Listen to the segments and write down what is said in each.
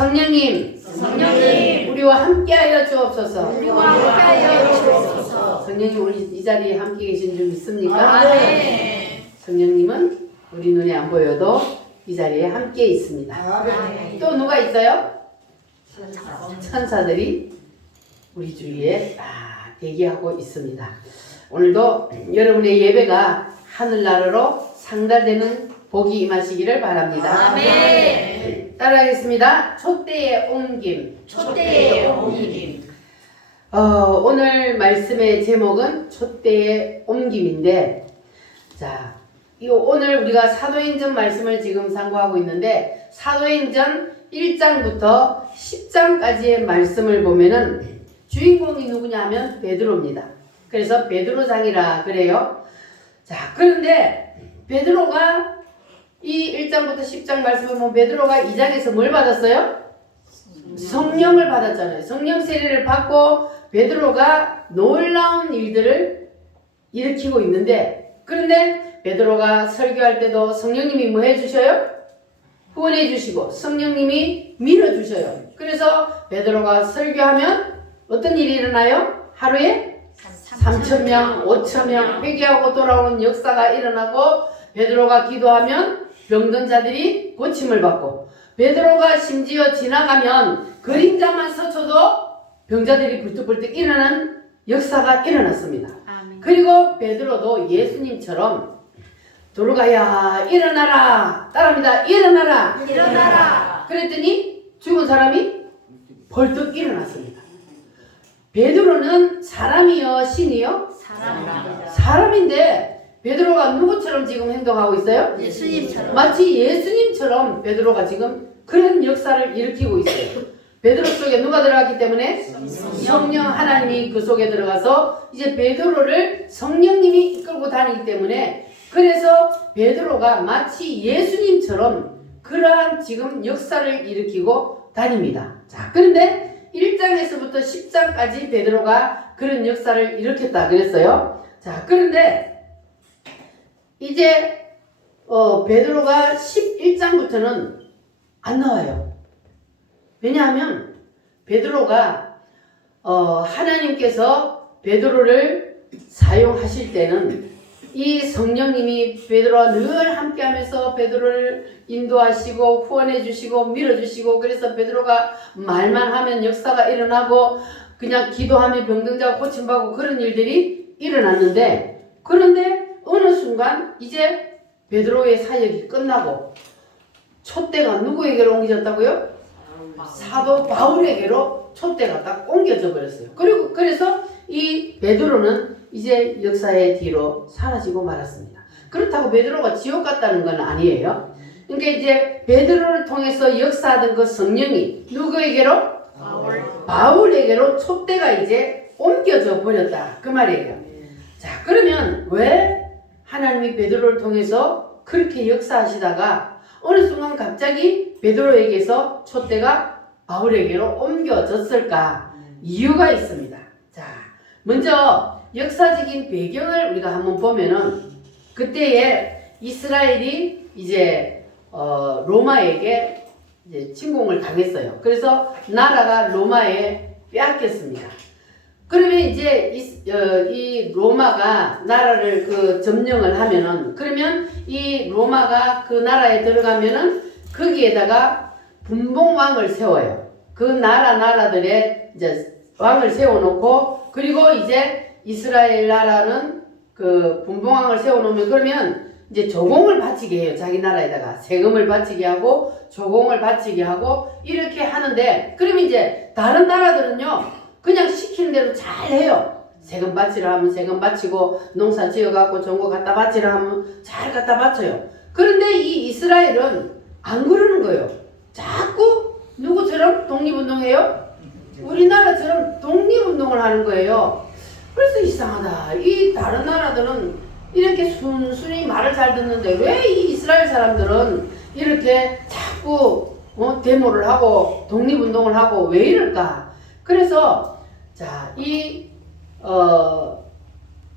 성령님, 우리와 함께하여 주옵소서. 성령님 우리 이 자리에 함께 계신 줄 믿습니까? 성령님은 우리 눈에 안 보여도 이 자리에 함께 있습니다. 또 누가 있어요? 천사들이 우리 주위에 대기하고 있습니다. 오늘도 여러분의 예배가 하늘나라로 상달되는 복이 임하시기를 바랍니다. 따라하겠습니다. 촛대의 옮김. 오늘 말씀의 제목은 촛대의 옮김인데, 자, 오늘 우리가 사도행전 말씀을 지금 상고하고 있는데, 사도행전 1장부터 10장까지의 말씀을 보면은 주인공이 누구냐 하면 베드로입니다. 그래서 베드로장이라 그래요. 자, 그런데 베드로가 이 1장부터 10장 말씀을 보면 베드로가 2장에서 뭘 받았어요? 성령을 받았잖아요. 성령 세례를 받고 베드로가 놀라운 일들을 일으키고 있는데, 그런데 베드로가 설교할 때도 성령님이 뭐 해주셔요? 후원해 주시고 성령님이 밀어주셔요. 그래서 베드로가 설교하면 어떤 일이 일어나요? 하루에 3,000명, 5,000명 회개하고 돌아오는 역사가 일어나고, 베드로가 기도하면 병든 자들이 고침을 받고, 베드로가 심지어 지나가면 그림자만 서쳐도 병자들이 불뚝불뚝 일어나는 역사가 일어났습니다. 그리고 베드로도 예수님처럼 돌아가야 일어나라, 따라합니다. 일어나라. 그랬더니 죽은 사람이 벌떡 일어났습니다. 베드로는 사람이요 신이요? 사람인데 베드로가 누구처럼 지금 행동하고 있어요? 예수님처럼. 마치 예수님처럼 베드로가 지금 그런 역사를 일으키고 있어요. 베드로 속에 누가 들어갔기 때문에? 성령 하나님이 그 속에 들어가서 이제 베드로를 성령님이 이끌고 다니기 때문에, 그래서 베드로가 마치 예수님처럼 그러한 지금 역사를 일으키고 다닙니다. 자, 그런데 1장에서부터 10장까지 베드로가 그런 역사를 일으켰다 그랬어요. 자, 그런데 이제 베드로가 11장부터는 안 나와요. 왜냐하면 베드로가 하나님께서 베드로를 사용하실 때는 이 성령님이 베드로와 늘 함께하면서 베드로를 인도하시고 후원해 주시고 밀어주시고, 그래서 베드로가 말만 하면 역사가 일어나고 그냥 기도하면 병든자가 고침받고 그런 일들이 일어났는데, 그런데 어느 순간 이제 베드로의 사역이 끝나고 촛대가 누구에게로 옮겨졌다고요? 사도 바울에게로 촛대가 딱 옮겨져 버렸어요. 그리고 그래서 이 베드로는 이제 역사의 뒤로 사라지고 말았습니다. 그렇다고 베드로가 지옥 갔다는 건 아니에요. 그러니까 이제 베드로를 통해서 역사하던 그 성령이 누구에게로? 바울에게로 촛대가 이제 옮겨져 버렸다 그 말이에요. 자, 그러면 왜 하나님이 베드로를 통해서 그렇게 역사하시다가 어느 순간 갑자기 베드로에게서 촛대가 바울에게로 옮겨졌을까? 이유가 있습니다. 자, 먼저 역사적인 배경을 우리가 한번 보면은, 그때에 이스라엘이 이제 로마에게 이제 침공을 당했어요. 그래서 나라가 로마에 빼앗겼습니다. 그러면 이제 이 로마가 나라를 점령을 하면은, 그러면 이 로마가 그 나라에 들어가면은 거기에다가 분봉왕을 세워요. 그 나라들의 이제 왕을 세워놓고, 그리고 이제 이스라엘 나라는 그 분봉왕을 세워놓으면, 그러면 이제 조공을 바치게 해요. 자기 나라에다가 세금을 바치게 하고 조공을 바치게 하고 이렇게 하는데, 그러면 이제 다른 나라들은요 그냥 시키는 대로 잘 해요. 세금 바치라 하면 세금 바치고, 농사 지어갖고 좋은 거 갖다 바치라 하면 잘 갖다 바쳐요. 그런데 이 이스라엘은 안 그러는 거예요. 자꾸 누구처럼 독립운동해요? 우리나라처럼 독립운동을 하는 거예요. 그래서 이상하다. 이 다른 나라들은 이렇게 순순히 말을 잘 듣는데 왜 이 이스라엘 사람들은 이렇게 자꾸 데모를 하고 독립운동을 하고 왜 이럴까? 그래서 자, 이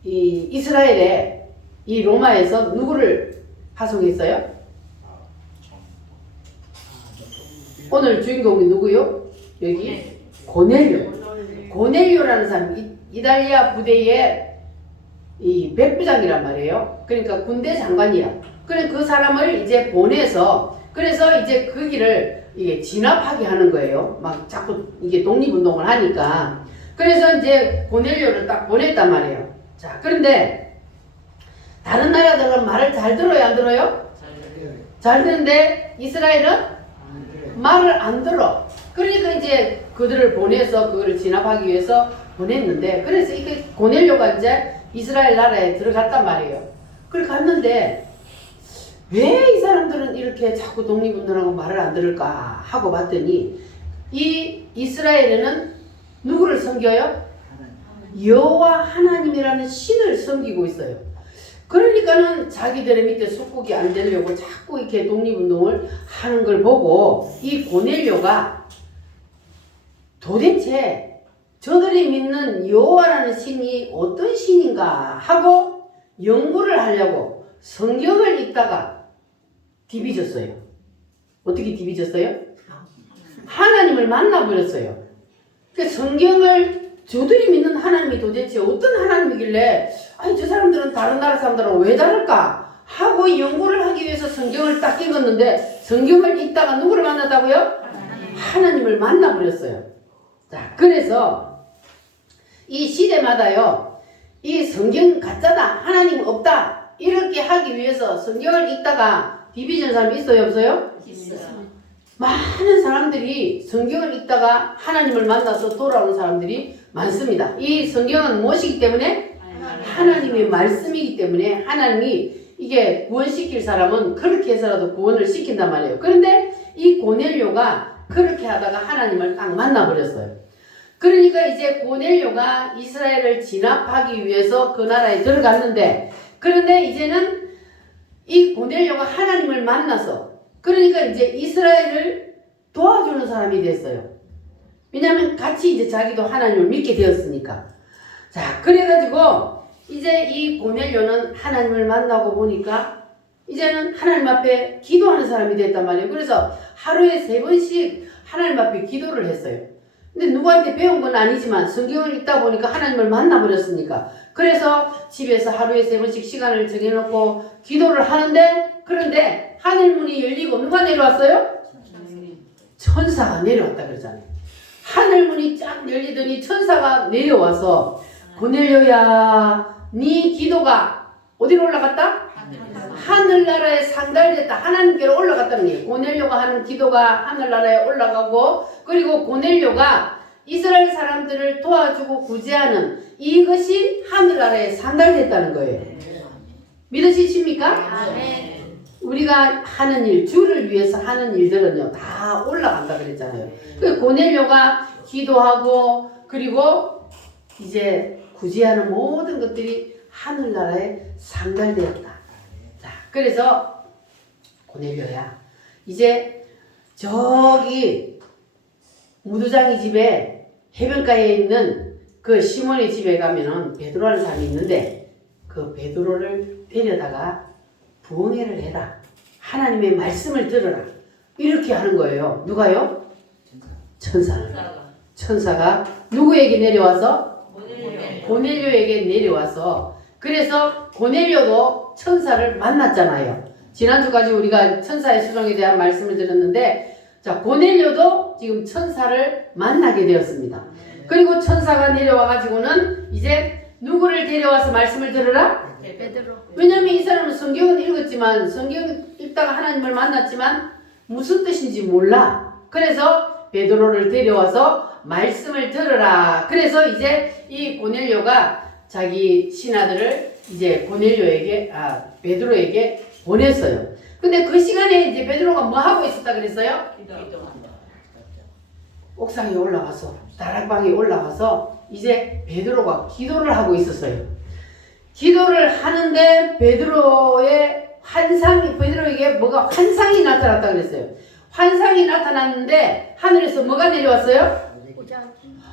이스라엘에 이 로마에서 누구를 파송했어요? 오늘 주인공이 누구요? 여기 고넬료. 고넬료라는 사람, 이달리아 부대의 이 백부장이란 말이에요. 그러니까 군대 장관이야. 그래 그 사람을 이제 보내서 그래서 이제 그 길을 이게 진압하게 하는 거예요. 막 자꾸 이게 독립운동을 하니까. 그래서 이제 고넬료를 딱 보냈단 말이에요. 자, 그런데 다른 나라들은 말을 잘 들어요, 안 들어요? 잘 듣는데 이스라엘은 말을 안 들어. 그러니까 이제 그들을 보내서 그거를 진압하기 위해서 보냈는데 그래서 이게 고넬료가 이제 이스라엘 나라에 들어갔단 말이에요. 그래 갔는데 왜 이 사람들은 이렇게 자꾸 독립운동하고 말을 안 들을까 하고 봤더니 이 이스라엘에는 누구를 섬겨요? 여호와 하나님이라는 신을 섬기고 있어요. 그러니까는 자기들의 밑에 속국이 안 되려고 자꾸 이렇게 독립운동을 하는 걸 보고 이 고넬료가 도대체 저들이 믿는 여호와라는 신이 어떤 신인가 하고 연구를 하려고 성경을 읽다가 디비졌어요. 어떻게 디비졌어요? 하나님을 만나버렸어요. 그 성경을 저들이 믿는 하나님이 도대체 어떤 하나님이길래 아니 저 사람들은 다른 나라 사람들하고 왜 다를까 하고 연구를 하기 위해서 성경을 딱 읽었는데 성경을 읽다가 누구를 만났다고요? 하나님을 만나버렸어요. 자, 그래서 이 시대마다요 이 성경 가짜다 하나님 없다 이렇게 하기 위해서 성경을 읽다가 디비전 사람이 있어요 없어요? 있어요. 많은 사람들이 성경을 읽다가 하나님을 만나서 돌아오는 사람들이 많습니다. 이 성경은 무엇이기 때문에? 하나님의 말씀이기 때문에 하나님이 이게 구원시킬 사람은 그렇게 해서라도 구원을 시킨단 말이에요. 그런데 이 고넬료가 그렇게 하다가 하나님을 딱 만나버렸어요. 그러니까 이제 고넬료가 이스라엘을 진압하기 위해서 그 나라에 들어갔는데 그런데 이제는 이 고넬료가 하나님을 만나서 그러니까 이제 이스라엘을 도와주는 사람이 됐어요. 왜냐하면 같이 이제 자기도 하나님을 믿게 되었으니까. 자, 그래가지고 이제 이 고넬료는 하나님을 만나고 보니까 이제는 하나님 앞에 기도하는 사람이 됐단 말이에요. 그래서 하루에 3번씩 하나님 앞에 기도를 했어요. 근데 누구한테 배운 건 아니지만 성경을 읽다 보니까 하나님을 만나버렸으니까. 그래서 집에서 하루에 3번씩 시간을 정해놓고 기도를 하는데 그런데 하늘문이 열리고 누가 내려왔어요? 천사가 내려왔다 그러잖아요. 하늘문이 쫙 열리더니 천사가 내려와서 고넬료야 네 기도가 어디로 올라갔다? 하늘나라에 상달됐다. 하나님께로 올라갔다는 거예요. 고넬료가 하는 기도가 하늘나라에 올라가고 그리고 고넬료가 이스라엘 사람들을 도와주고 구제하는 이것이 하늘나라에 상달됐다는 거예요. 믿으시십니까? 우리가 하는 일, 주를 위해서 하는 일들은요 다 올라간다 그랬잖아요. 그 고넬료가 기도하고 그리고 이제 구제하는 모든 것들이 하늘나라에 상달되었다. 자, 그래서 고넬료야 이제 저기 무두장이 집에 해변가에 있는 그 시몬의 집에 가면은 베드로라는 사람이 있는데 그 베드로를 데려다가 부흥회를 해라. 하나님의 말씀을 들어라. 이렇게 하는 거예요. 누가요? 천사가 누구에게 내려와서? 고넬료에게 내려와서 그래서 고넬료도 천사를 만났잖아요. 지난주까지 우리가 천사의 수종에 대한 말씀을 들었는데 자 고넬료도 지금 천사를 만나게 되었습니다. 그리고 천사가 내려와 가지고는 이제 누구를 데려와서 말씀을 들으라? 베드로. 왜냐하면 이 사람은 성경은 읽었지만 성경 읽다가 하나님을 만났지만 무슨 뜻인지 몰라. 그래서 베드로를 데려와서 말씀을 들으라. 그래서 이제 이 고넬료가 자기 신하들을 이제 베드로에게 보냈어요. 근데 그 시간에 이제 베드로가 뭐 하고 있었다 그랬어요? 옥상에 올라가서 다락방에 올라가서 이제 베드로가 기도를 하고 있었어요. 기도를 하는데 베드로에게 뭐가 환상이 나타났다 그랬어요. 환상이 나타났는데 하늘에서 뭐가 내려왔어요?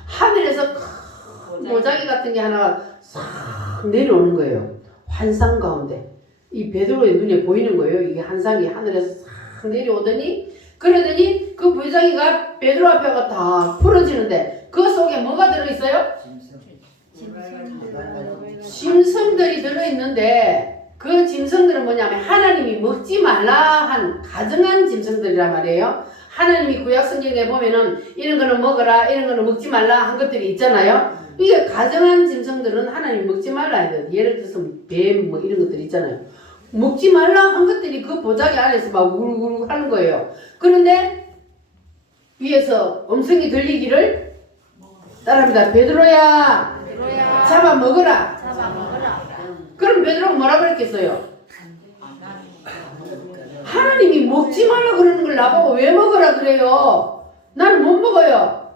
하늘에서 큰 모자기 같은 게 하나가 싹 내려오는 거예요. 환상 가운데 이 베드로의 눈에 보이는 거예요. 이게 환상이 하늘에서 싹 내려오더니 그러더니 그 부장이가 베드로 앞에가 다 풀어지는데 그 속에 뭐가 들어있어요? 짐승들이 들어있는데 그 짐승들은 뭐냐면 하나님이 먹지 말라 한 가정한 짐승들이란 말이에요. 하나님이 구약 성경에 보면은 이런 거는 먹어라 이런 거는 먹지 말라 한 것들이 있잖아요. 이게 가정한 짐승들은 하나님 먹지 말라 해요. 예를 들어서 뱀 뭐 이런 것들 있잖아요. 먹지 말라 한 것들이 그 보자기 안에서 막 우르르 하는 거예요. 그런데 위에서 음성이 들리기를 따라합니다. 베드로야 잡아 먹어라. 그럼 베드로가 뭐라 그랬겠어요? 하나님이 먹지 말라 그러는 걸 나보고 왜 먹으라 그래요? 나는 못 먹어요.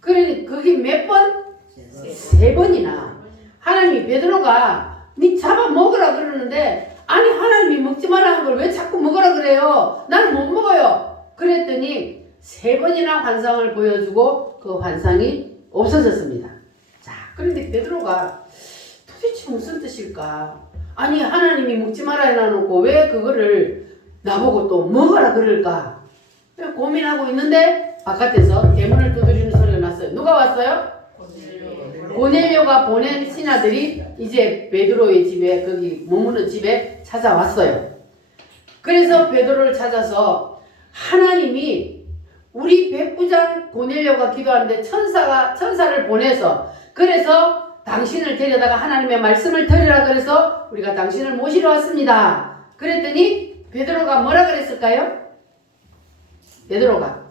그러니 그게 몇 번? 3번이나. 하나님이 베드로가 니 잡아 먹으라 그러는데 아니 하나님이 먹지 말라 한 걸 왜 자꾸 먹으라 그래요? 나는 못 먹어요. 그랬더니 3번이나 환상을 보여주고 그 환상이 없어졌습니다. 자, 그런데 베드로가 도대체 무슨 뜻일까? 아니 하나님이 먹지 말아 해놔놓고 왜 그거를 나보고 또 먹으라 그럴까? 고민하고 있는데 바깥에서 대문을 두드리는 소리가 났어요. 누가 왔어요? 고넬료가 보낸 신하들이 이제 베드로의 집에 거기 머무는 집에 찾아왔어요. 그래서 베드로를 찾아서 하나님이 우리 백부장 고넬료가 기도하는데 천사를 보내서 그래서 당신을 데려다가 하나님의 말씀을 들으라 그래서 우리가 당신을 모시러 왔습니다. 그랬더니 베드로가 뭐라 그랬을까요? 베드로가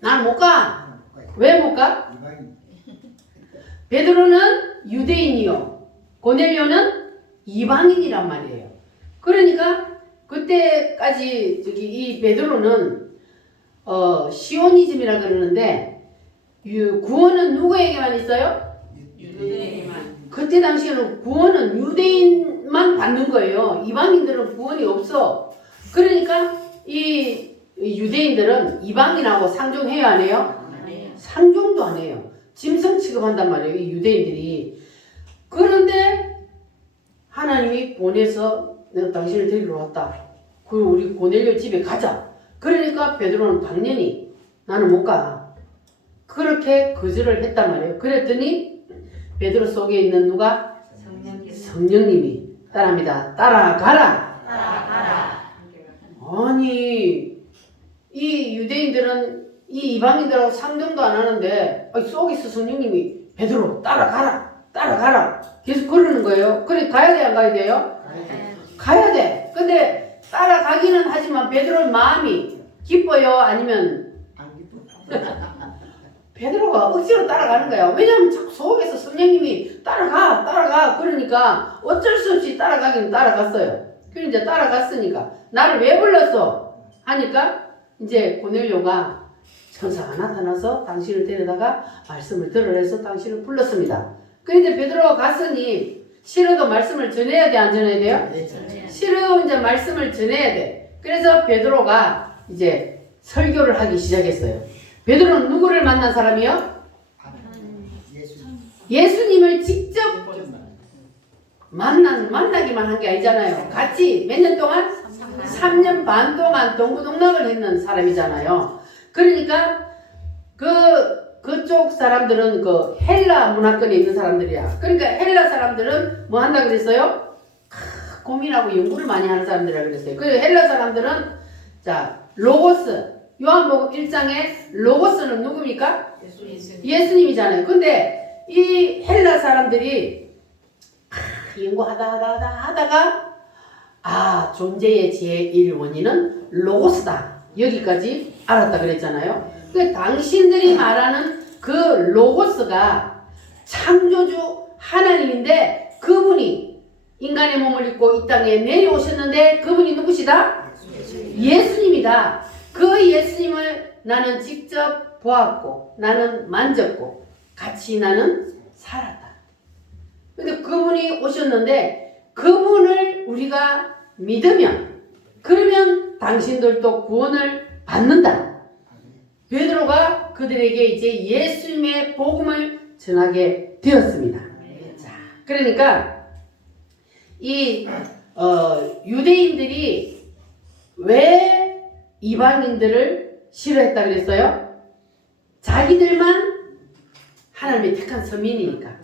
난 못 가. 왜 못 가? 베드로는 유대인이요. 고넬료는 이방인이란 말이에요. 그러니까 그때까지 이 베드로는 시오니즘이라 그러는데 구원은 누구에게만 있어요? 유대인만. 그때 당시에는 구원은 유대인만 받는 거예요. 이방인들은 구원이 없어. 그러니까 이 유대인들은 이방인하고 상종해야 안 해요? 상종도 안 해요. 짐승 취급한단 말이에요. 이 유대인들이. 그런데 하나님이 보내서 내가 당신을 데리러 왔다. 그리고 우리 고넬료 집에 가자. 그러니까 베드로는 당연히 나는 못 가. 그렇게 거절을 했단 말이에요. 그랬더니 베드로 속에 있는 누가? 성령님이 따라합니다. 따라가라. 아니 이 유대인들은 이 이방인들하고 상종도 안 하는데 속에서 성령님이 베드로 따라가라 계속 그러는 거예요. 그래 가야 돼 안 가야 돼요? 가야 돼. 근데 따라가기는 하지만 베드로의 마음이 기뻐요? 아니면 안 기뻐? 베드로가 억지로 따라가는 거야. 왜냐면 자꾸 속에서 성령님이 따라가 그러니까 어쩔 수 없이 따라가긴 따라갔어요. 그리고 이제 따라갔으니까 나를 왜 불렀어? 하니까 이제 고넬료가 천사가 나타나서 당신을 데려다가 말씀을 들으라 해서 당신을 불렀습니다. 그런데 베드로가 갔으니 싫어도 말씀을 전해야 돼, 안 전해야 돼요? 네. 싫어도 이제 말씀을 전해야 돼. 그래서 베드로가 이제 설교를 하기 시작했어요. 베드로는 누구를 만난 사람이요? 예수님을 직접 만나기만 한 게 아니잖아요. 같이 몇 년 동안? 3년 반 동안 동고동락을 했는 사람이잖아요. 그러니까 그쪽 사람들은 그 헬라 문화권에 있는 사람들이야. 그러니까 헬라 사람들은 뭐 한다 그랬어요? 고민하고 연구를 많이 하는 사람들이라 그랬어요. 그리고 헬라 사람들은 자 로고스 요한복음 1장에 로고스는 누굽니까? 예수님이잖아요. 근데 이 헬라 사람들이 연구하다가 존재의 제일 원인은 로고스다. 여기까지 알았다 그랬잖아요. 그 당신들이 말하는 그 로고스가 창조주 하나님인데 그분이 인간의 몸을 입고 이 땅에 내려오셨는데 그분이 누구시다? 예수님이다. 그 예수님을 나는 직접 보았고 나는 만졌고 같이 나는 살았다. 근데 그분이 오셨는데 그분을 우리가 믿으면 그러면 당신들도 구원을 받는다. 베드로가 그들에게 이제 예수님의 복음을 전하게 되었습니다. 자, 그러니까 이 유대인들이 왜 이방인들을 싫어했다 그랬어요? 자기들만 하나님의 택한 서민이니까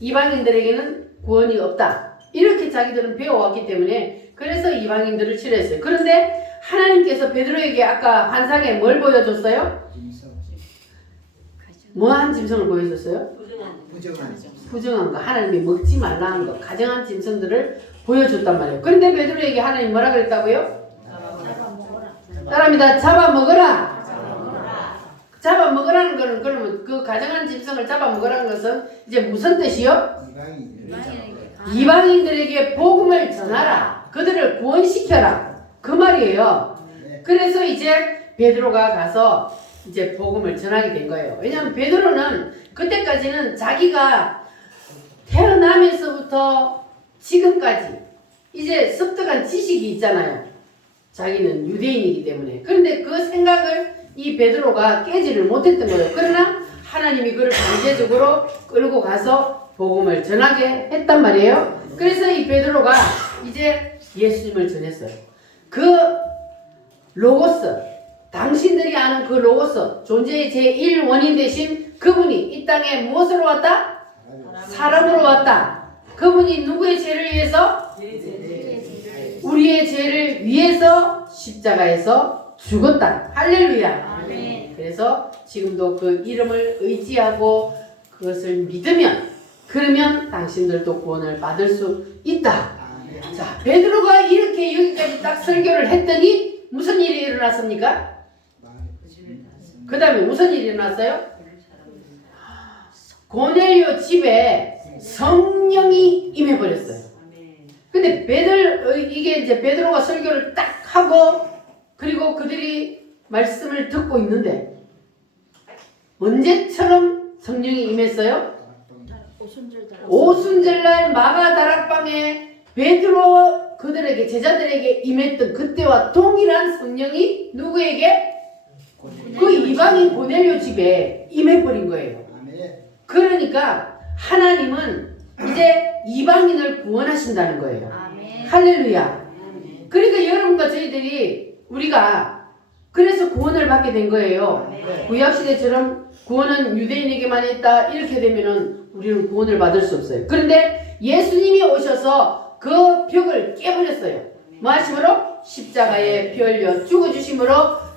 이방인들에게는 구원이 없다. 이렇게 자기들은 배워왔기 때문에 그래서 이방인들을 싫어했어요. 그런데 하나님께서 베드로에게 아까 환상에 뭘 보여줬어요? 뭐한 짐승을 보여줬어요? 부정한 거. 하나님이 먹지 말라는 거. 가정한 짐승들을 보여줬단 말이에요. 그런데 베드로에게 하나님 뭐라 그랬다고요? 따라합니다. 잡아먹어라. 잡아먹으라는 거는 그러면 그 가정한 짐승을 잡아먹으라는 것은 이제 무슨 뜻이요? 이방인들에게 복음을 전하라. 그들을 구원시켜라. 그 말이에요. 그래서 이제 베드로가 가서 이제 복음을 전하게 된 거예요. 왜냐하면 베드로는 그때까지는 자기가 태어나면서부터 지금까지 이제 습득한 지식이 있잖아요. 자기는 유대인이기 때문에. 그런데 그 생각을 이 베드로가 깨지를 못했던 거예요. 그러나 하나님이 그를 강제적으로 끌고 가서 복음을 전하게 했단 말이에요. 그래서 이 베드로가 이제 예수님을 전했어요. 그 로고스, 당신들이 아는 그 로고스, 존재의 제1원인 대신 그분이 이 땅에 무엇으로 왔다? 사람으로 왔다. 그분이 누구의 죄를 위해서? 우리의 죄를 위해서 십자가에서 죽었다. 할렐루야. 아멘. 그래서 지금도 그 이름을 의지하고 그것을 믿으면 그러면 당신들도 구원을 받을 수 있다. 아멘. 자, 베드로가 이렇게 여기까지 딱 설교를 했더니 무슨 일이 일어났습니까? 그 다음에 무슨 일이 일어났어요? 고넬료 집에 성령이 임해버렸어요. 근데 이게 이제 베드로가 설교를 딱 하고 그리고 그들이 말씀을 듣고 있는데 언제처럼 성령이 임했어요? 오순절날 마가 다락방에 베드로 그들에게 제자들에게 임했던 그때와 동일한 성령이 누구에게? 그 이방인 고넬료 집에 임해버린 거예요. 그러니까 하나님은 이제 이방인을 구원하신다는 거예요. 할렐루야. 그러니까 여러분과 저희들이 우리가 그래서 구원을 받게 된 거예요. 구약시대처럼 구원은 유대인에게만 있다 이렇게 되면은 우리는 구원을 받을 수 없어요. 그런데 예수님이 오셔서 그 벽을 깨버렸어요. 뭐 하심으로? 십자가에 피 흘려 죽어주심으로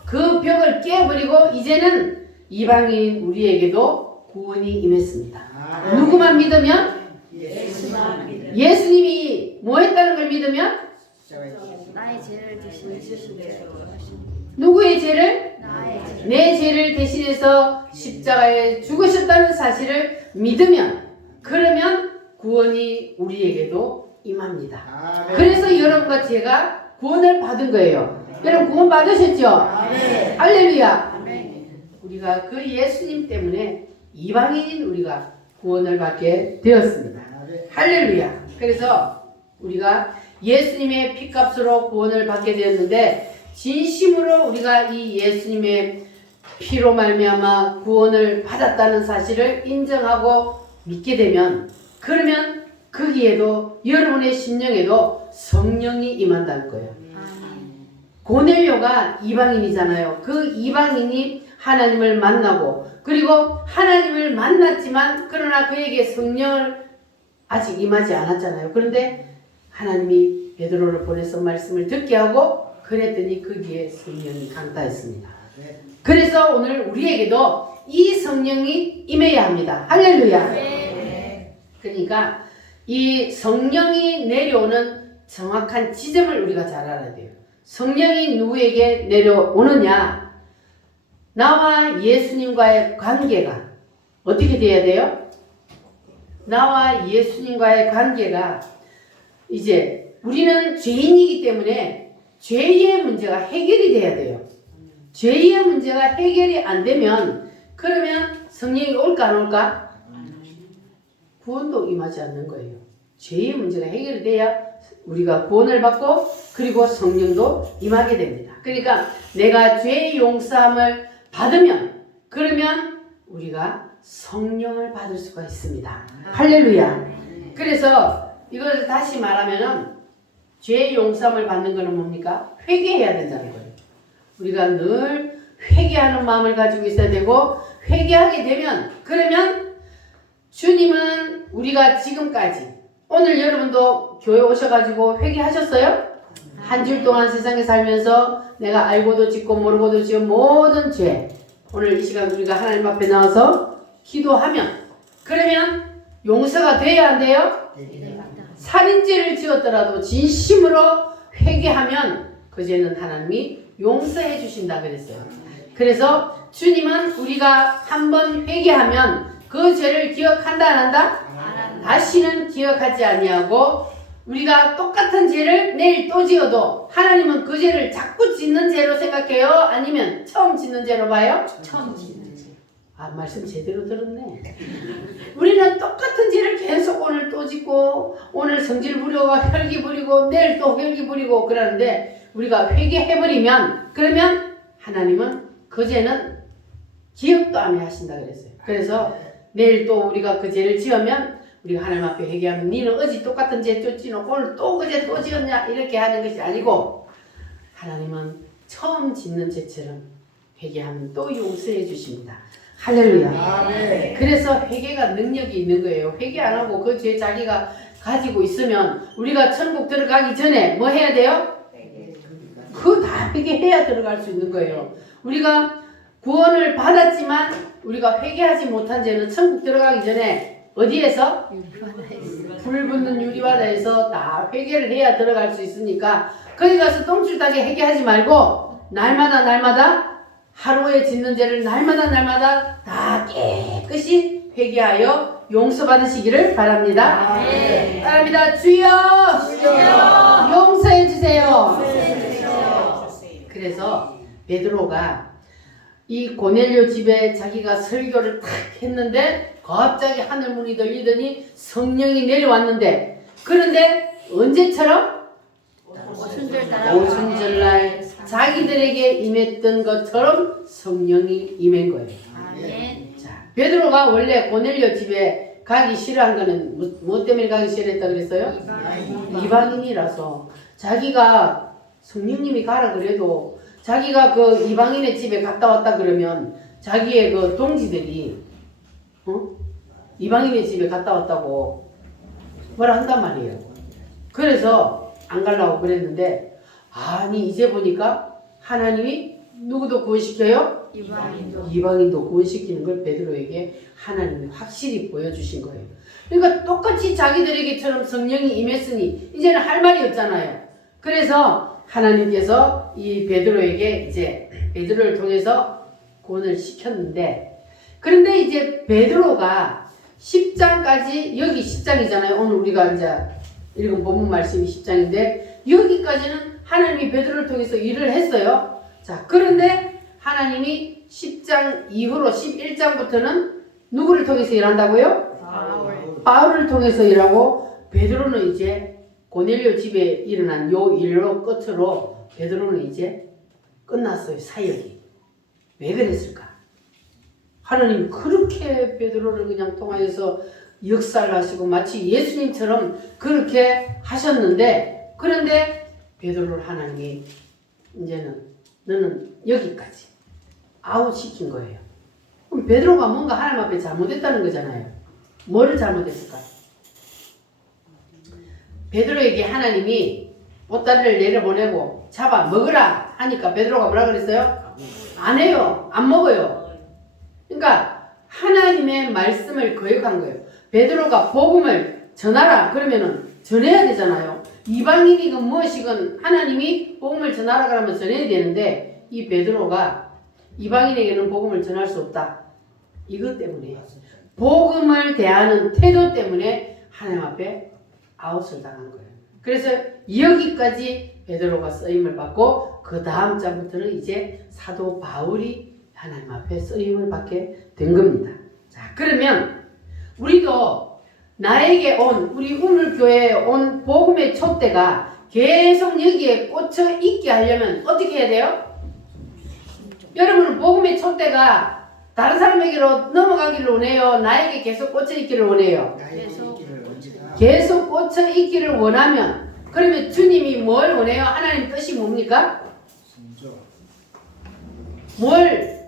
그 벽을 깨버리고 이제는 이방인 우리에게도 구원이 임했습니다. 누구만 믿으면? 예수님이 뭐 했다는 걸 믿으면? 나의 죄를 대신해 주신대. 누구의 죄를? 내 죄를 대신해서 십자가에 죽으셨다는 사실을 믿으면 그러면 구원이 우리에게도 임합니다. 그래서 여러분과 제가 구원을 받은 거예요. 여러분 구원 받으셨죠? 할렐루야. 우리가 그 예수님 때문에 이방인인 우리가 구원을 받게 되었습니다. 할렐루야. 그래서 우리가 예수님의 피값으로 구원을 받게 되었는데 진심으로 우리가 이 예수님의 피로 말미암아 구원을 받았다는 사실을 인정하고 믿게 되면 그러면 거기에도 여러분의 심령에도 성령이 임한다는 거예요. 고넬료가 이방인이잖아요. 그 이방인이 하나님을 만나고 그리고 하나님을 만났지만 그러나 그에게 성령을 아직 임하지 않았잖아요. 그런데 하나님이 베드로를 보내서 말씀을 듣게 하고 그랬더니 거기에 성령이 강타했습니다. 그래서 오늘 우리에게도 이 성령이 임해야 합니다. 할렐루야. 그러니까 이 성령이 내려오는 정확한 지점을 우리가 잘 알아야 돼요. 성령이 누구에게 내려오느냐? 나와 예수님과의 관계가 어떻게 돼야 돼요? 나와 예수님과의 관계가 이제 우리는 죄인이기 때문에 죄의 문제가 해결이 돼야 돼요. 죄의 문제가 해결이 안 되면 그러면 성령이 올까 안 올까? 구원도 임하지 않는 거예요. 죄의 문제가 해결이 돼야 우리가 구원을 받고 그리고 성령도 임하게 됩니다. 그러니까 내가 죄의 용서함을 받으면 그러면 우리가 성령을 받을 수가 있습니다. 할렐루야. 그래서 이걸 다시 말하면은 죄의 용서함을 받는 것은 뭡니까? 회개해야 된다는 거예요. 우리가 늘 회개하는 마음을 가지고 있어야 되고 회개하게 되면 그러면 주님은 우리가 지금까지 오늘 여러분도 교회 오셔가지고 회개하셨어요? 한 주 동안 세상에 살면서 내가 알고도 짓고 모르고도 지은 모든 죄 오늘 이 시간 우리가 하나님 앞에 나와서 기도하면 그러면 용서가 돼야 안 돼요? 살인죄를 지었더라도 진심으로 회개하면 그 죄는 하나님이 용서해 주신다 그랬어요. 그래서 주님은 우리가 한번 회개하면 그 죄를 기억한다 안 한다? 다시는 기억하지 아니하고 우리가 똑같은 죄를 내일 또 지어도 하나님은 그 죄를 자꾸 짓는 죄로 생각해요? 아니면 처음 짓는 죄로 봐요? 처음 짓는 죄. 아, 말씀 제대로 들었네. 우리는 똑같은 죄를 계속 오늘 또 짓고 오늘 성질 부리고 혈기 부리고 내일 또 혈기 부리고 그러는데 우리가 회개해버리면 그러면 하나님은 그 죄는 기억도 안 해 하신다 그랬어요. 그래서 내일 또 우리가 그 죄를 지으면 우리가 하나님 앞에 회개하면 니는 어제 똑같은 죄 쫓지는 오늘 또 그 죄 또 지었냐 이렇게 하는 것이 아니고 하나님은 처음 짓는 죄처럼 회개하면 또 용서해 주십니다. 할렐루야. 그래서 회개가 능력이 있는 거예요. 회개 안 하고 그 죄 자기가 가지고 있으면 우리가 천국 들어가기 전에 뭐 해야 돼요? 그거 다 회개해야 들어갈 수 있는 거예요. 우리가 구원을 받았지만 우리가 회개하지 못한 죄는 천국 들어가기 전에 어디에서? 불 붙는 유리바다에서 다 회개를 해야 들어갈 수 있으니까 거기 가서 똥줄 따게 회개하지 말고 날마다 하루에 짓는 죄를 날마다 다 깨끗이 회개하여 용서받으시기를 바랍니다. 바랍니다. 주여 용서해 주세요. 그래서 베드로가 이 고넬료 집에 자기가 설교를 탁 했는데 갑자기 하늘 문이 열리더니 성령이 내려왔는데 그런데 언제처럼? 오순절날 자기들에게 임했던 것처럼 성령이 임한 거예요. 자, 베드로가 원래 고넬료 집에 가기 싫어한 거는 뭐 때문에 가기 싫어했다 그랬어요? 이방인이라서 자기가 성령님이 가라 그래도 자기가 그 이방인의 집에 갔다 왔다 그러면 자기의 그 동지들이 이방인의 집에 갔다 왔다고 뭐라 한단 말이에요. 그래서 안 가려고 그랬는데 아니 이제 보니까 하나님이 누구도 구원시켜요? 이방인도 구원시키는 걸 베드로에게 하나님이 확실히 보여주신 거예요. 그러니까 똑같이 자기들에게처럼 성령이 임했으니 이제는 할 말이 없잖아요. 그래서 하나님께서 이 베드로에게 이제 베드로를 통해서 구원을 시켰는데 그런데 이제 베드로가 10장까지 여기 10장이잖아요. 오늘 우리가 이제 읽은 본문 말씀이 10장인데 여기까지는 하나님이 베드로를 통해서 일을 했어요. 자, 그런데 하나님이 10장 이후로 11장부터는 누구를 통해서 일한다고요? 바울을 통해서 일하고 베드로는 이제 고넬료 집에 일어난 요 일로 끝으로 베드로는 이제 끝났어요. 사역이. 왜 그랬을까? 하나님 그렇게 베드로를 그냥 통하여서 역사를 하시고 마치 예수님처럼 그렇게 하셨는데 그런데 베드로를 하나님이 이제는 너는 여기까지 아웃시킨 거예요. 그럼 베드로가 뭔가 하나님 앞에 잘못했다는 거잖아요. 뭐를 잘못했을까? 베드로에게 하나님이 보따리를 내려보내고 잡아 먹으라 하니까 베드로가 뭐라 그랬어요? 안 해요. 안 먹어요. 그러니까 하나님의 말씀을 거역한 거예요. 베드로가 복음을 전하라 그러면은 전해야 되잖아요. 이방인이건 무엇이건 하나님이 복음을 전하라 그러면 전해야 되는데 이 베드로가 이방인에게는 복음을 전할 수 없다. 이것 때문에 복음을 대하는 태도 때문에 하나님 앞에 아웃을 당한 거예요. 그래서 여기까지 베드로가 쓰임을 받고 그 다음 장부터는 이제 사도 바울이 하나님 앞에 쓰임을 받게 된 겁니다. 자, 그러면 우리도 나에게 온 우리 우물교회에 온 복음의 촛대가 계속 여기에 꽂혀 있게 하려면 어떻게 해야 돼요? 여러분은 복음의 촛대가 다른 사람에게로 넘어가기를 원해요? 나에게 계속 꽂혀 있기를 원해요? 계속 꽂혀 있기를 원하면 그러면 주님이 뭘 원해요? 하나님 뜻이 뭡니까? 뭘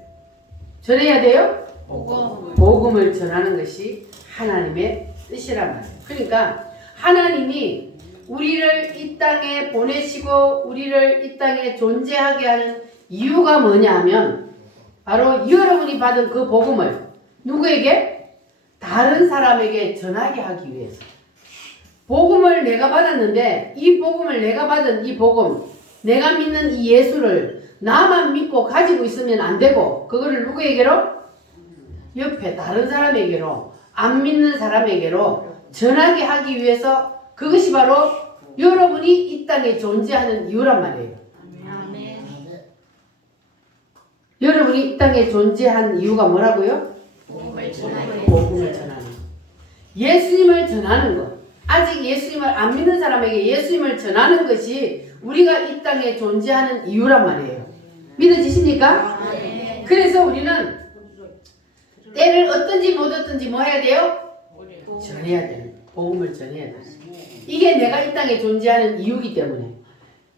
전해야 돼요? 복음. 복음을 전하는 것이 하나님의 뜻이란 말이에요. 그러니까 하나님이 우리를 이 땅에 보내시고 우리를 이 땅에 존재하게 하는 이유가 뭐냐 하면 바로 여러분이 받은 그 복음을 누구에게? 다른 사람에게 전하게 하기 위해서. 복음을 내가 받았는데 이 복음을 내가 받은 이 복음, 내가 믿는 이 예수를 나만 믿고 가지고 있으면 안 되고 그거를 누구에게로? 옆에 다른 사람에게로, 안 믿는 사람에게로 전하게 하기 위해서 그것이 바로 여러분이 이 땅에 존재하는 이유란 말이에요. 아멘. 여러분이 이 땅에 존재한 이유가 뭐라고요? 복음을 전하기 복음을 전하는 것. 예수님을 전하는 것. 아직 예수님을 안 믿는 사람에게 예수님을 전하는 것이 우리가 이 땅에 존재하는 이유란 말이에요. 믿어지십니까? 아멘. 그래서 우리는 때를 얻든지 못 얻든지 뭐 해야 돼요? 전해야 돼요. 복음을 전해야 돼요. 이게 내가 이 땅에 존재하는 이유이기 때문에.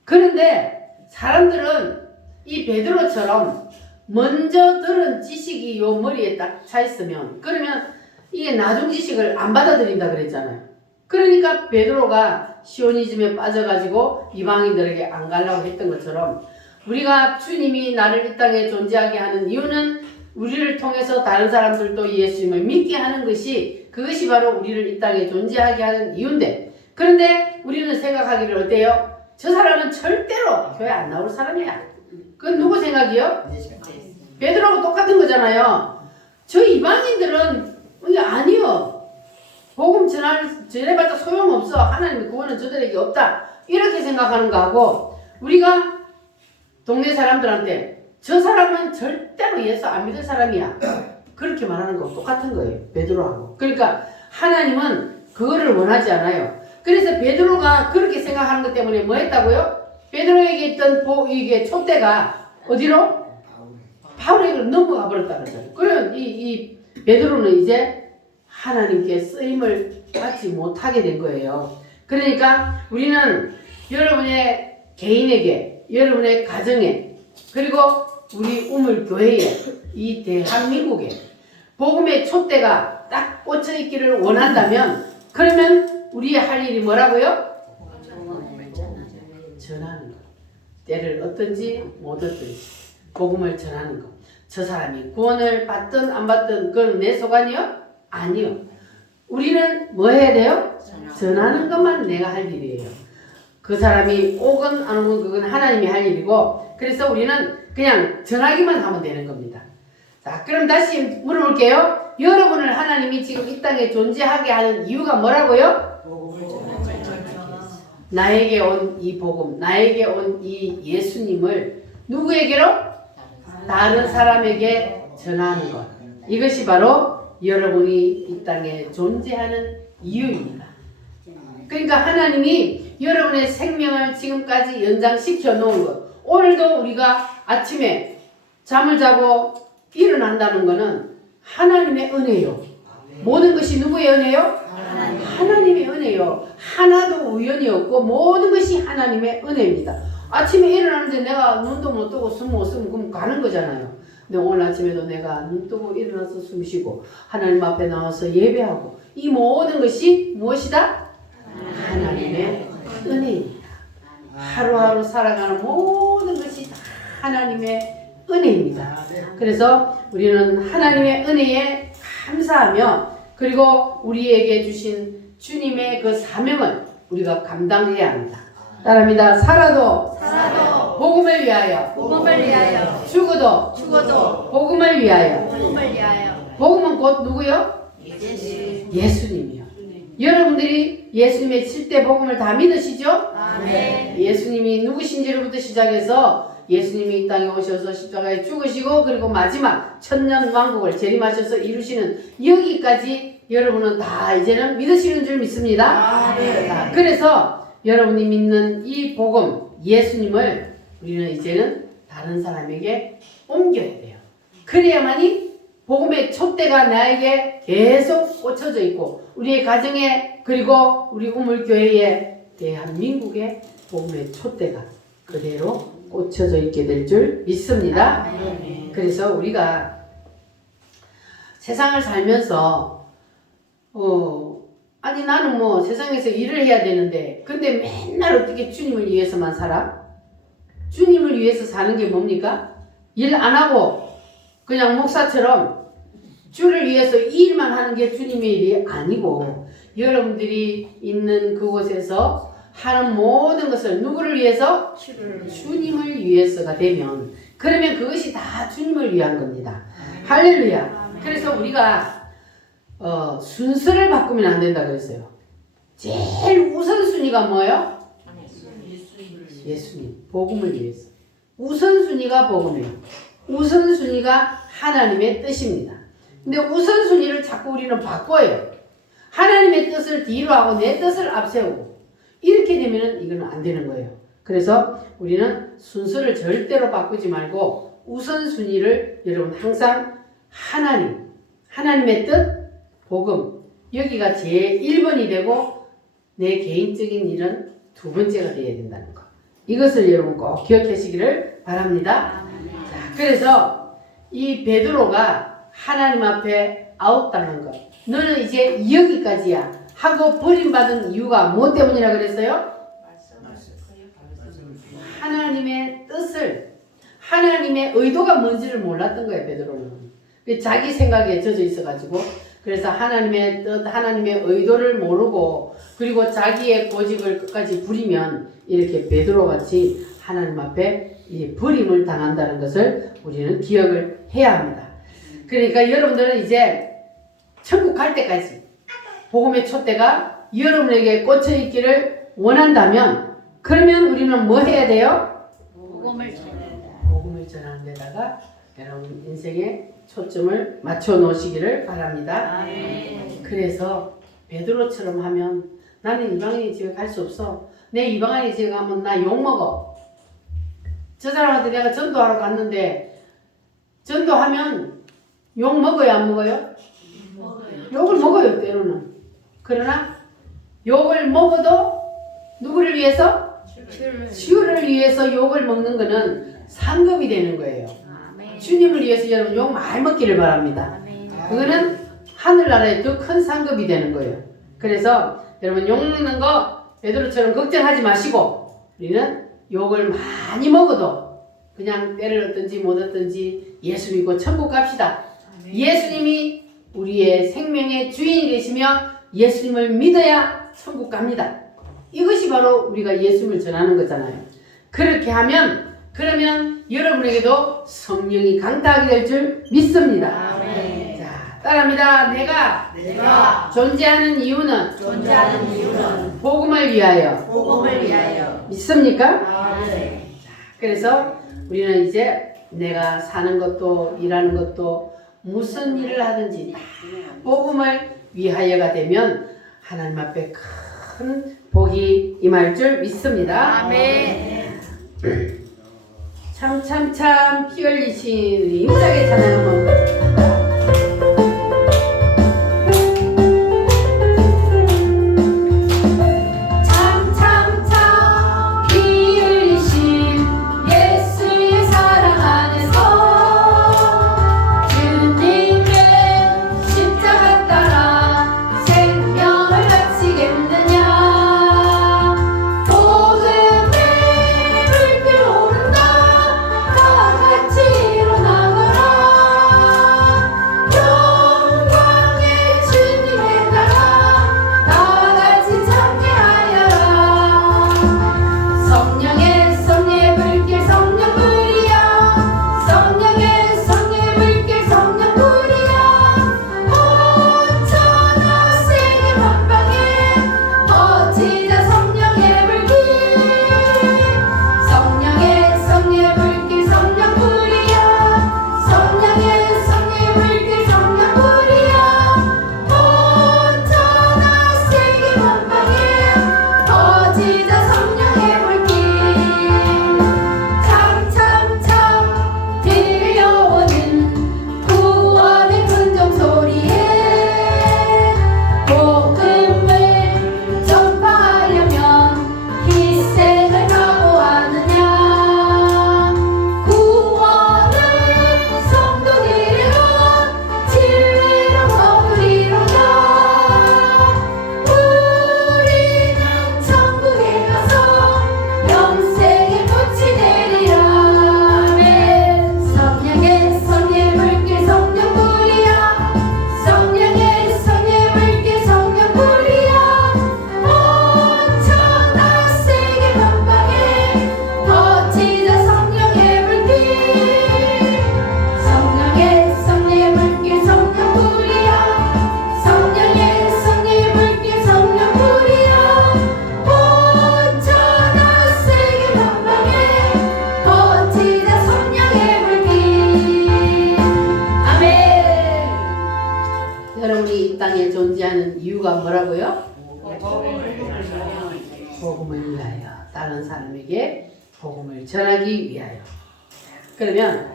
그런데 사람들은 이 베드로처럼 먼저 들은 지식이 요 머리에 딱 차 있으면 그러면 이게 나중 지식을 안 받아들인다 그랬잖아요. 그러니까 베드로가 시오니즘에 빠져가지고 이방인들에게 안 가려고 했던 것처럼 우리가 주님이 나를 이 땅에 존재하게 하는 이유는 우리를 통해서 다른 사람들도 예수님을 믿게 하는 것이 그것이 바로 우리를 이 땅에 존재하게 하는 이유인데 그런데 우리는 생각하기를 어때요? 저 사람은 절대로 교회 안 나올 사람이야. 그건 누구 생각이요? 베드로하고 똑같은 거잖아요. 저 이방인들은 아니요. 복음 전해봤자 소용없어. 하나님의 구원은 저들에게 없다. 이렇게 생각하는 거하고 우리가 동네 사람들한테 저 사람은 절대로 예수 안 믿을 사람이야. 그렇게 말하는 거 똑같은 거예요. 베드로하고. 그러니까 하나님은 그거를 원하지 않아요. 그래서 베드로가 그렇게 생각하는 것 때문에 뭐 했다고요? 베드로에게 있던 이게 촛대가 어디로? 바울에게 넘어가 버렸다 그러잖아요. 그럼 이 베드로는 이제 하나님께 쓰임을 받지 못하게 된 거예요. 그러니까 우리는 여러분의 개인에게, 여러분의 가정에, 그리고 우리 우물 교회에, 이 대한민국에 복음의 촛대가 딱 꽂혀 있기를 원한다면 그러면 우리의 할 일이 뭐라고요? 전하는 것. 때를 얻든지 못 얻든지 복음을 전하는 것. 저 사람이 구원을 받든 안 받든 그건 내 소관이요? 아니요. 우리는 뭐 해야 돼요? 전하는 것만 내가 할 일이에요. 그 사람이 오건 안 오건 그건 하나님이 할 일이고 그래서 우리는 그냥 전하기만 하면 되는 겁니다. 자, 그럼 다시 물어볼게요. 여러분을 하나님이 지금 이 땅에 존재하게 하는 이유가 뭐라고요? 나에게 온 이 복음, 나에게 온 이 예수님을 누구에게로? 다른 사람에게 전하는 것. 이것이 바로 여러분이 이 땅에 존재하는 이유입니다. 그러니까 하나님이 여러분의 생명을 지금까지 연장시켜 놓은 것. 오늘도 우리가 아침에 잠을 자고 일어난다는 것은 하나님의 은혜요. 모든 것이 누구의 은혜요? 하나님의 은혜요. 하나도 우연이 없고 모든 것이 하나님의 은혜입니다. 아침에 일어나는데 내가 눈도 못 뜨고 숨 못 쉬면 그럼 가는 거잖아요. 근데 오늘 아침에도 내가 눈 뜨고 일어나서 숨 쉬고 하나님 앞에 나와서 예배하고 이 모든 것이 무엇이다? 하나님의 은혜입니다. 하루하루 살아가는 모든 것이 다 하나님의 은혜입니다. 그래서 우리는 하나님의 은혜에 감사하며 그리고 우리에게 주신 주님의 그 사명을 우리가 감당해야 합니다. 따라합니다. 살아도 복음을 위하여 죽어도 복음을 위하여 복음은 곧 누구요? 예수님이요. 여러분들이 예수님의 7대 복음을 다 믿으시죠? 아멘. 예수님이 누구신지로부터 시작해서 예수님이 이 땅에 오셔서 십자가에 죽으시고 그리고 마지막 천년 왕국을 재림하셔서 이루시는 여기까지 여러분은 다 이제는 믿으시는 줄 믿습니다. 자, 그래서 여러분이 믿는 이 복음 예수님을 우리는 이제는 다른 사람에게 옮겨야 돼요. 그래야만이 복음의 촛대가 나에게 계속 꽂혀져 있고 우리의 가정에 그리고 우리 우물교회에 대한민국의 복음의 촛대가 그대로 꽂혀져 있게 될 줄 믿습니다. 아멘. 그래서 우리가 세상을 살면서 아니 나는 뭐 세상에서 일을 해야 되는데 근데 맨날 어떻게 주님을 위해서만 살아? 주님을 위해서 사는 게 뭡니까? 일 안 하고 그냥 목사처럼 주를 위해서 이 일만 하는 게 주님의 일이 아니고 여러분들이 있는 그곳에서 하는 모든 것을 누구를 위해서? 주님을 위해서가 되면 그러면 그것이 다 주님을 위한 겁니다. 할렐루야. 그래서 우리가 순서를 바꾸면 안 된다 그랬어요. 제일 우선순위가 뭐예요? 예수님. 복음을 위해서. 우선순위가 복음이에요. 우선순위가 하나님의 뜻입니다. 근데 우선순위를 자꾸 우리는 바꿔요. 하나님의 뜻을 뒤로 하고 내 뜻을 앞세우고 이렇게 되면 이거는 안 되는 거예요. 그래서 우리는 순서를 절대로 바꾸지 말고 우선순위를 여러분 항상 하나님의 뜻, 복음 여기가 제일 1번이 되고 내 개인적인 일은 2번째가 되어야 된다는 거. 이것을 여러분 꼭 기억하시기를 바랍니다. 자, 그래서 이 베드로가 하나님 앞에 아웃당한 것. 너는 이제 여기까지야 하고 버림받은 이유가 무엇 때문이라 그랬어요? 하나님의 뜻을 하나님의 의도가 뭔지를 몰랐던 거예요. 베드로는 자기 생각에 젖어 있어가지고 그래서 하나님의 뜻 하나님의 의도를 모르고 그리고 자기의 고집을 끝까지 부리면 이렇게 베드로같이 하나님 앞에 버림을 당한다는 것을 우리는 기억을 해야 합니다. 그러니까 여러분들은 이제 천국 갈 때까지 복음의 촛대가 여러분에게 꽂혀 있기를 원한다면 그러면 우리는 뭐 해야 돼요? 복음을 전하는 데다가 여러분 인생의 초점을 맞춰 놓으시기를 바랍니다. 그래서 베드로처럼 하면 나는 이방인의 집에 갈 수 없어. 내 이방인의 집에 가면 나 욕먹어. 저 사람한테 내가 전도하러 갔는데 전도하면 욕 먹어요 안 먹어요? 욕을 먹어요 때로는. 그러나 욕을 먹어도 누구를 위해서? 주를 위해서 욕을 먹는 것은 상급이 되는 거예요. 주님을 위해서 여러분 욕 많이 먹기를 바랍니다. 그거는 하늘나라의 더 큰 상급이 되는 거예요. 그래서 여러분 욕 먹는 거 베드로처럼 걱정하지 마시고 우리는 욕을 많이 먹어도 그냥 때를 얻든지 못 얻든지 예수 믿고 천국 갑시다. 예수님이 우리의 생명의 주인이 되시며 예수님을 믿어야 천국 갑니다. 이것이 바로 우리가 예수님을 전하는 거잖아요. 그렇게 하면 그러면 여러분에게도 성령이 강타하게 될 줄 믿습니다. 자, 따라합니다. 내가 존재하는 이유는 복음을 위하여. 믿습니까? 자, 그래서 우리는 이제 내가 사는 것도 일하는 것도 무슨 일을 하든지 다 복음을 위하여가 되면 하나님 앞에 큰 복이 임할 줄 믿습니다. 참 피 흘리신 우리 힘차게 찬양 한번 땅에 존재하는 이유가 뭐라고요? 복음을 복음을 위하여. 다른 사람에게 복음을 전하기 위하여. 그러면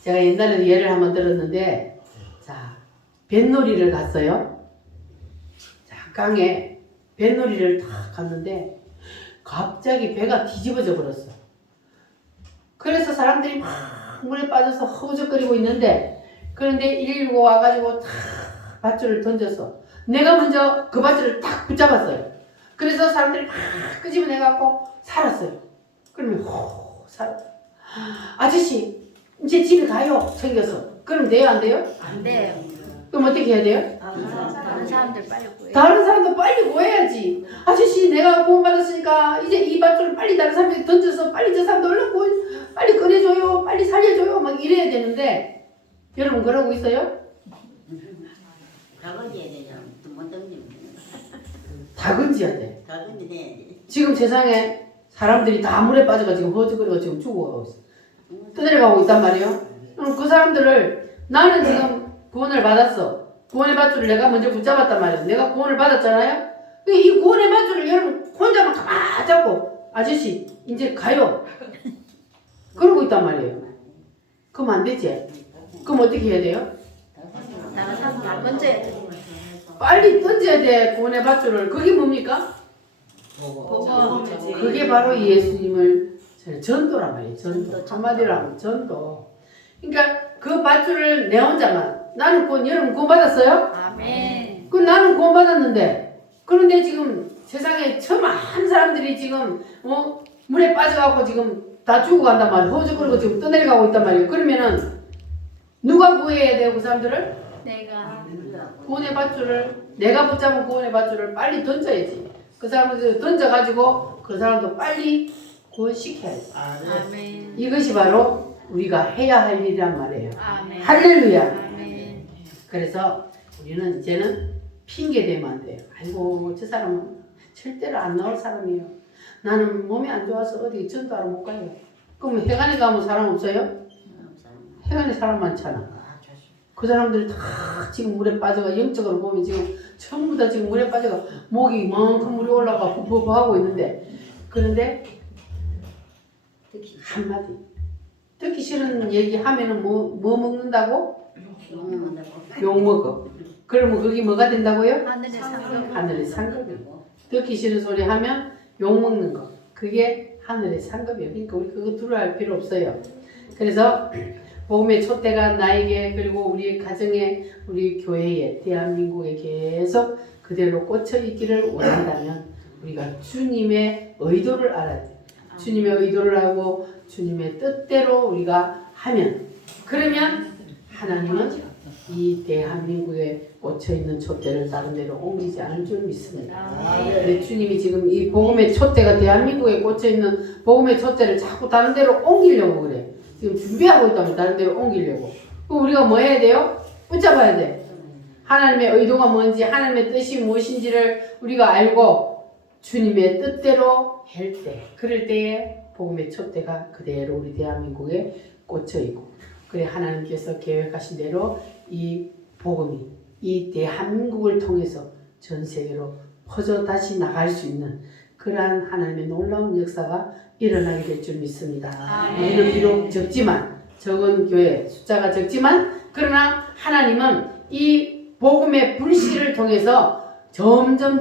제가 옛날에 예를 한번 들었는데, 자, 뱃놀이를 갔어요. 자, 강에 뱃놀이를 탁 갔는데 갑자기 배가 뒤집어져 버렸어. 그래서 사람들이 막 물에 빠져서 허우적거리고 있는데, 그런데 119 와가지고 탁 밧줄을 던졌어. 내가 먼저 그 밧줄을 탁 붙잡았어요. 그래서 사람들이 막 끄집어내갖고 살았어요. 그러면 살았어. 아저씨 이제 집에 가요. 챙겨서. 그럼 돼요 안 돼요? 안 돼요. 그럼 어떻게 해야 돼요? 다른 사람들 빨리 구해. 다른 사람도 빨리 구해야지. 아저씨 내가 구원받았으니까 이제 이 밧줄을 빨리 다른 사람에게 던져서 빨리 저 사람도 얼른 구원 빨리 꺼내줘요. 빨리 살려줘요. 막 이래야 되는데 여러분 그러고 있어요? 다 건져야 되냐? 못 던지면 다 건져야 돼. 다 건져야지. 지금 세상에 사람들이 다 물에 빠져가 지금 허우적거리고 지금 죽어가고 있어. 떠내려가고 있단 말이에요. 그럼 그 사람들을 나는 지금 구원을 받았어. 구원의 밧줄을 내가 먼저 붙잡았단 말이에요. 내가 구원을 받았잖아요. 이 구원의 밧줄을 여러분 혼자만 가만 잡고 아저씨 이제 가요. 그러고 있단 말이에요. 그럼 안 되지. 그럼 어떻게 해야 돼요? 다른 사람들 먼저야 돼. 빨리 던져야 돼. 구원의 밧줄을. 그게 뭡니까? 복음. 그게 바로 예수님을 전도란 말이에요. 전도. 한마디로 하면 전도. 그러니까 그 밧줄을 내 혼자만. 나는 여러분 구원 받았어요? 아멘. 나는 구원 받았는데. 그런데 지금 세상에 많은 사람들이 지금 물에 빠져갖고 지금 다 죽어간단 말이에요. 허우적거리고 지금 떠내려가고 있단 말이에요. 그러면은 누가 구해야 돼요 그 사람들을? 내가 구원의 밧줄을 내가 붙잡은 구원의 밧줄을 빨리 던져야지. 그 사람들 던져가지고 그 사람도 빨리 구원시켜야지. 아멘. 이것이 바로 우리가 해야 할 일이란 말이에요. 아멘. 할렐루야. 아멘. 그래서 우리는 이제는 핑계 대면 안 돼요. 아이고 저 사람은 절대로 안 나올 사람이에요. 나는 몸이 안 좋아서 어디 전도하러 못 가요. 그럼 해관에 가면 사람 없어요? 해관에 사람 많잖아. 그 사람들이 다 지금 물에 빠져가 영적으로 보면 지금 전부 다 지금 물에 빠져가 목이 이만큼 물이 올라가 부부부 하고 있는데, 그런데 한마디 듣기 싫은 얘기 하면은 뭐 먹는다고? 욕 먹어. 그러면 그게 뭐가 된다고요? 하늘의 상급. 하늘의 상급이고. 듣기 싫은 소리 하면 욕 먹는 거. 그게 하늘의 상급이에요. 그러니까 우리 그거 두려워할 필요 없어요. 그래서 복음의 촛대가 나에게 그리고 우리 가정에 우리 교회에 대한민국에 계속 그대로 꽂혀 있기를 원한다면 우리가 주님의 의도를 알아야 돼요. 주님의 의도를 알고 주님의 뜻대로 우리가 하면, 그러면 하나님은 이 대한민국에 꽂혀있는 촛대를 다른 데로 옮기지 않을 줄 믿습니다. 근데 주님이 지금 이 복음의 촛대가 대한민국에 꽂혀있는 복음의 촛대를 자꾸 다른 데로 옮기려고 그래. 지금 준비하고 있다면 다른 데로 옮기려고. 그럼 우리가 뭐 해야 돼요? 붙잡아야 돼. 하나님의 의도가 뭔지, 하나님의 뜻이 무엇인지를 우리가 알고 주님의 뜻대로 할 때, 그럴 때에 복음의 촛대가 그대로 우리 대한민국에 꽂혀있고, 그래 하나님께서 계획하신 대로 이 복음이 이 대한민국을 통해서 전 세계로 퍼져 다시 나갈 수 있는 그러한 하나님의 놀라운 역사가 일어나게 될 줄 믿습니다. 우리는 비록 적지만, 적은 교회 숫자가 적지만, 그러나 하나님은 이 복음의 불씨를 통해서 점점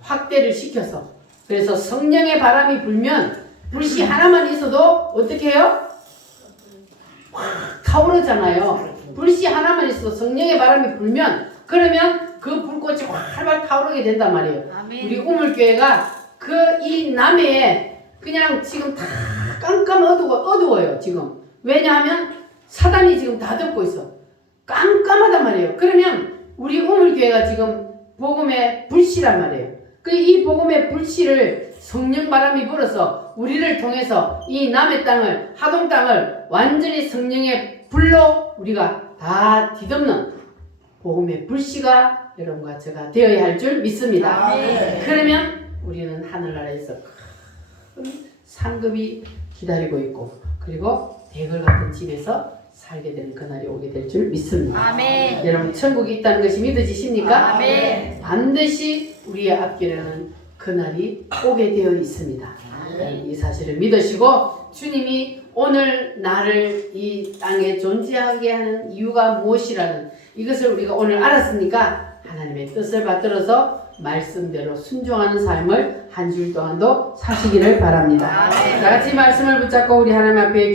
확대를 시켜서, 그래서 성령의 바람이 불면 불씨 하나만 있어도 어떻게 해요? 확 타오르잖아요. 불씨 하나만 있어도 성령의 바람이 불면, 그러면 그 불꽃이 활발 타오르게 된단 말이에요. 아멘. 우리 우물교회가 이 남해에 그냥 지금 다 깜깜 어두워요 지금. 왜냐하면 사단이 지금 다 덮고 있어. 깜깜하단 말이에요. 그러면 우리 우물교회가 지금 복음의 불씨란 말이에요. 이 복음의 불씨를 성령 바람이 불어서 우리를 통해서 이 남의 땅을, 하동 땅을 완전히 성령의 불로 우리가 다 뒤덮는 복음의 불씨가 여러분과 제가 되어야 할 줄 믿습니다. 그러면 우리는 하늘나라에서 큰 상급이 기다리고 있고, 그리고 대걸 같은 집에서 살게 되는 그날이 오게 될 줄 믿습니다. 아멘. 여러분 천국이 있다는 것이 믿어지십니까? 아멘. 반드시 우리의 앞길에는 그날이 오게 되어 있습니다. 이 사실을 믿으시고 주님이 오늘 나를 이 땅에 존재하게 하는 이유가 무엇이라는 이것을 우리가 오늘 알았으니까 하나님의 뜻을 받들어서 말씀대로 순종하는 삶을 한 주일 동안도 사시기를 바랍니다. 아멘. 다 같이 말씀을 붙잡고 우리 하나님 앞에